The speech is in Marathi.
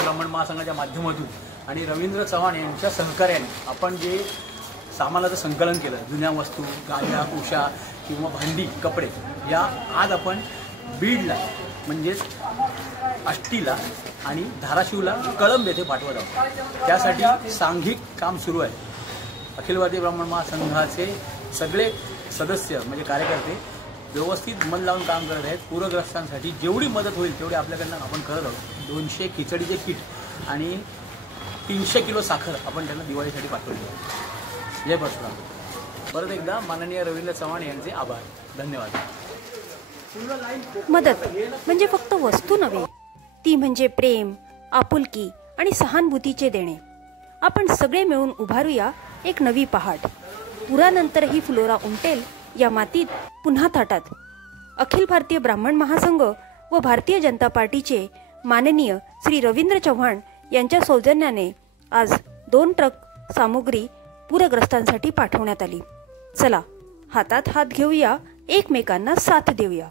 ब्राह्मण महासंघाच्या माध्यमातून आणि रवींद्र चव्हाण यांच्या सहकार्याने आपण जे सामानाचं संकलन केलं, जुन्या वस्तू, गाद्या, उशा किंवा भांडी, कपडे, या आज आपण बीडला म्हणजेच आष्टीला आणि धाराशिवला, कळंब येथे पाठवत आहोत। त्यासाठी सांघिक काम सुरू आहे। अखिल भारतीय ब्राह्मण महासंघाचे सगळे सदस्य म्हणजे कार्यकर्ते व्यवस्थित मन लावून काम करत आहेत। पूरग्रस्तांसाठी जेवढी मदत होईल तेवढी आपल्याकडनं आपण करत आहोत। 200 खिचडीचे किट आणि 300 किलो साखर आपण त्यांना दिवाळीसाठी पाठवली आहे। जय परशुराम। परत एकदा माननीय रवींद्र चव्हाण यांचे आभार, धन्यवाद। मदत म्हणजे फक्त वस्तू नव्हे, ती म्हणजे प्रेम, आपुलकी आणि सहानुभूतीचे देणे। आपण सगळे मिळून उभारूया एक नवी पहाट। पुरानंतरही फुलोरा उमटेल या मातीत, पुन्हा थाटात। अखिल भारतीय ब्राह्मण महासंघ व भारतीय जनता पार्टीचे माननीय श्री रवींद्र चव्हाण यांच्या सौजन्याने आज 2 ट्रक सामुग्री पूरग्रस्तांसाठी पाठवण्यात आली। चला हातात हात घेऊया, एकमेकांना साथ देऊया।